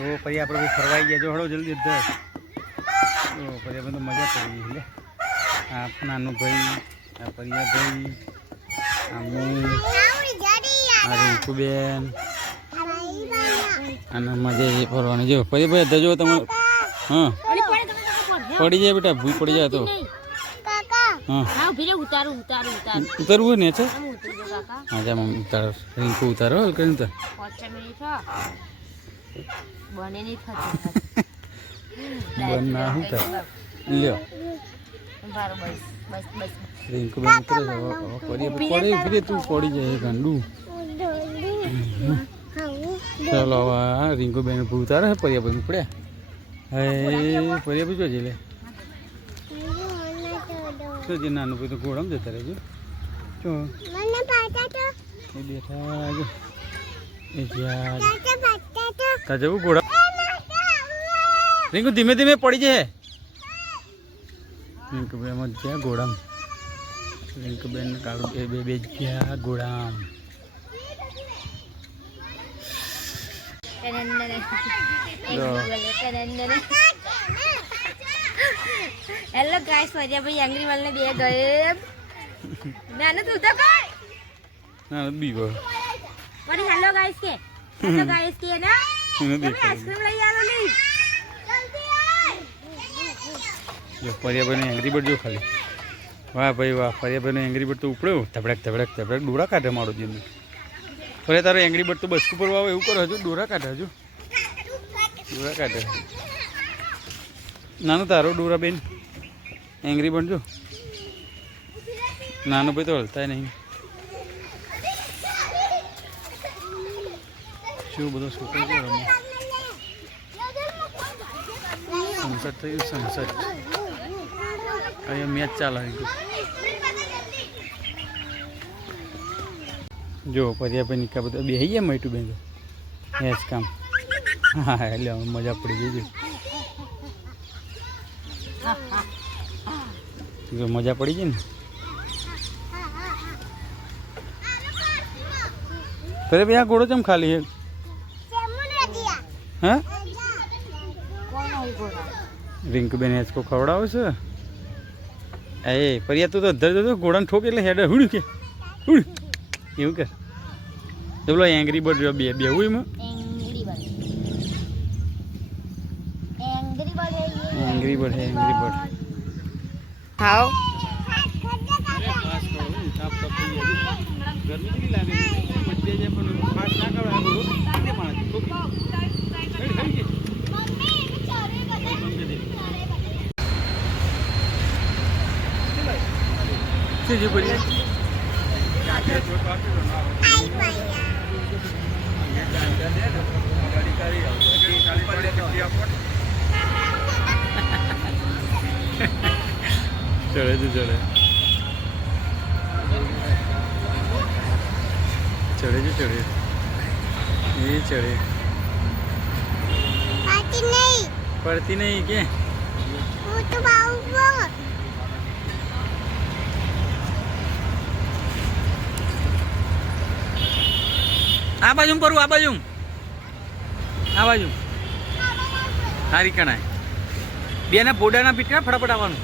તો પછી આપણે ફરવાઈ ગયા જો હળો જલ્દી અધર તો પછી આપણે તો મજા પડી ગઈ. આ નાનું ભાઈ, આ પરિયાભાઈ, આ હું, આ રિંકુબેન અને મજા એ ફરવાની. જો પરિયાભાઈ અધર જો તમે. હા પડી જાય બેટા, ભૂઈ પડી જાય તો. હા ઉતરવું ને છે. હા જા મમ્મી ઉતારો, રિંકુ ઉતારો કરીને ઉતાર. બન ના ઉતાર લ્યો. રિંકુ બેન ઉતરે છે. પડી ફરી તું પડી જાય ગાંડું. ચાલો હવે રિંકુ બેન ઉતારે છે. પરિયાભાઈ ઉપડ્યા. હે પરિયાભાઈ જોજે લે શું છે નાનું ભાઈ તો ઘોડામાં જતા રહેજો. જો એ બેઠા જો એ જ્યાં તા જવું ઘોડા. રિંકુ ધીમે ધીમે પડી જાય. રિંકુબેન જ્યાં ઘોડામાં. રિંકુબેન કાળુ બે જ્યાં ઘોડામ. હેલો ગાઈસ, પરિયાભાઈ એંગ્રી વર્લ્ડ ને બે ગયે. નાનો તું તો કઈ ના બીવો પણ હેલો ગાઈસ કે હેલો ગાઈસ કે ના તમે આઈસ્ક્રીમ લઈ આવો ની જલ્દી આય. જો પરિયાભાઈ નો એંગ્રી બર્ડ જો ખાલી. વાહ ભાઈ વાહ, પરિયાભાઈ નો એંગ્રી બર્ડ તો ઉપડ્યો. ધબડક ધબડક ધબડક ડોરા કાઢે મારો જીમ. ફરે તારો એંગ્રી બર્ડ તો બસકું પર આવે એવું કરો. હજુ ડોરા કાઢે, હજુ ડોરા કાઢે. નાનું તારો ડોરા બેન એંગ્રી બર્ડ જો. નાનો ભાઈ તો હલતા નહીં. શું બધો છોકરો છે રમો. સનસેટ થયું, સનસેટ. અહીંયા મેચ ચાલે. જો પરિયાભાઈ નિકા બધા બે ગયા મૈટું બેન મેચ કામ. હા એટલે મજા પડી ગઈ. જો મજા પડી ગઈ ને. અરે ભાઈ આ ઘોડો ચમ ખાલી હે? હા રિંકુબેન હેચકો ખવડાવે છે. એ પરિયા તું તો અધર જતો ઘોડાને ઠોક એટલે હેડે હુડ કે હુડ એવું કર. તો પેલો એંગ્રી બર્ડ બે બેવું એમાં એંગ્રી બર્ડ હે એંગ્રી બર્ડ. હાઉ ગરમી કેટલી લાગે છે પણ ફાસ્ટ ના કરાય. ચડે તો ચડે ચડે છે ચડે એ ચડે પડતી નહીં કે આ બાજુ પરું આ બાજુ હારી કણાય બે ના પોડાના પીઠા ફટાફટ આવવાનું.